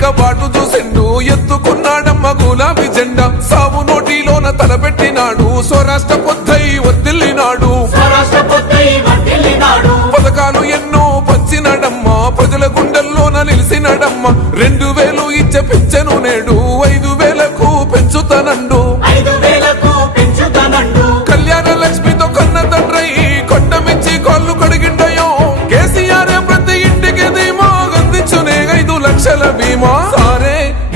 వెనుక బాటు చూసిండు ఎత్తుకున్నాడమ్మ గులాబీ జెండా. సావు నోటిలోన తలపెట్టినాడు స్వరాష్ట్ర పొద్దై వర్ధిల్లినాడు పథకాలు ఎన్నో పంచినడమ్మ ప్రజల గుండెల్లోన నిలిసినడమ్మ. రెండు వేలు ఇచ్చే పెంచెను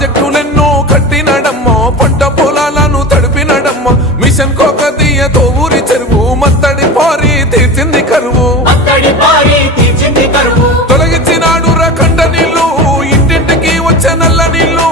ప్రాజెక్టులెన్నో కట్టినడమ్మ పంట పొలాలను తడిపినడమ్మ మిషన్ కోకతీయతో ఊరి చెరువు మత్తడి పారి తీర్చింది కరువు. తొలగించినాడు రకండ నీళ్ళు ఇంటింటికి వచ్చే నల్ల నీళ్ళు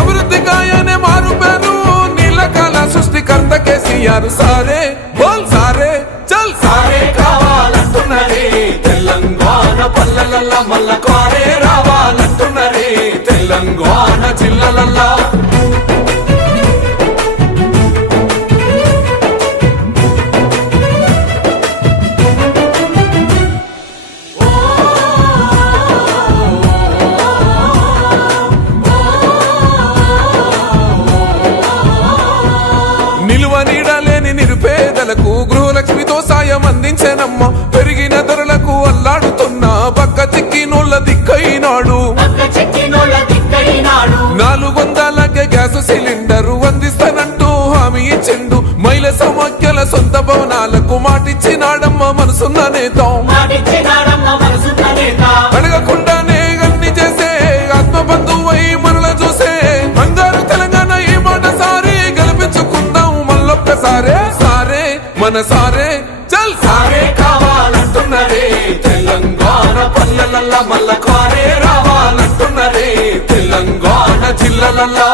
అభివృద్ధి గాయనే మారు పేరు నీళ్ళ కాల సృష్టికర్త కేసీఆర్. సారే బోల్ సారే చల్ సారే. కావాలంటున్నరే తెలంగాణ పల్లెలల్ల మల్ల నిరుపేదలకు గృహలక్ష్మితో సాయం అందించనమ్మ. పెరిగిన ధరలకు అల్లాడుతున్న పక్క చిక్కినోళ్ళ దిక్కైనాడు. నాలుగు వందలకే గ్యాస్ సిలిండర్ అందిస్తానంటూ హామీ ఇచ్చిండు. మహిళ సమాఖ్యల సొంత భవనాలకు మాటిచ్చినాడమ్మ మనసున్న నేత. మాటిచ్చినాడమ్మ మనసున్న నేత మన సారే చల్. సారే కావాలంటున్నరే తెలంగాణ పల్లెలల్ల మల్ల కారే రావాలంటున్నరే తెలంగాణ జిల్లలల్లా.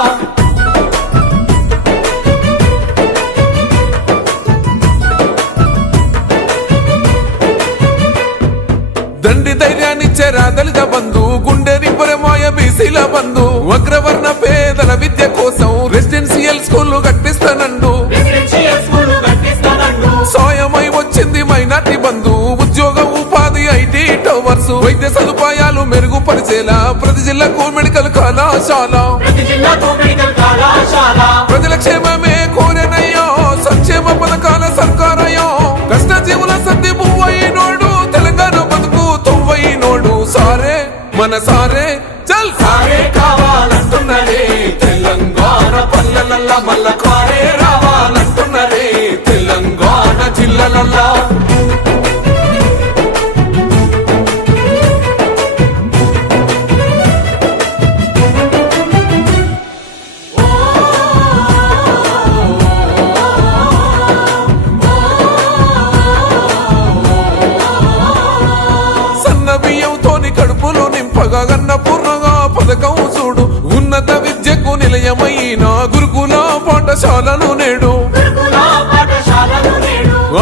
దండి ధైర్యాన్నిచ్చే దళిత బంధు గుండె నిబ్బరమాయ బీసీల బంధు అగ్రవర్ణ పేదల విద్య మెరుగుపరిచేలా ప్రతి జిల్లాకు మెడికల్ కళాశాల. ప్రజల క్షేమమే కోరెనయ్యో సంక్షేమ పథకాల సర్కారయ్యో. కష్ట జీవుల సర్ది పువ్వైనోడు తెలంగాణ బతుకు తొవ్వైనోడు. సారే మన సారే చల్ సారే కావాలంటున్నరే తెలంగాణ పల్లెలల్ల మల్ల కారే రావాలంటున్నరే తెలంగాణ జిల్లలల్లా. పథకం చూడు ఉన్నత విద్యకు నిలయమైన గురుకుల పాఠశాలను నేడు.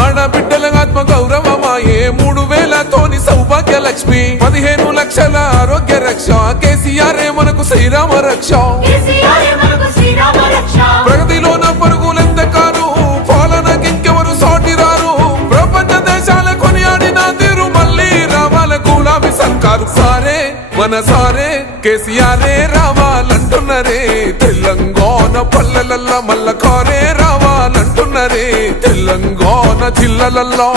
ఆడబిడ్డల ఆత్మ గౌరవమాయే మూడు వేలతోని సౌభాగ్య లక్ష్మి పదిహేను లక్షల ఆరోగ్య రక్ష కేసీఆర్ మనకు శ్రీరామ రక్ష. సారే మన సారే. కేసీఆరే రావాలంటున్నారే. తెలంగాణ పల్లెలల్ల మల్ల కారే రావాలంటున్నరే. తెలంగాణ జిల్లలల్లో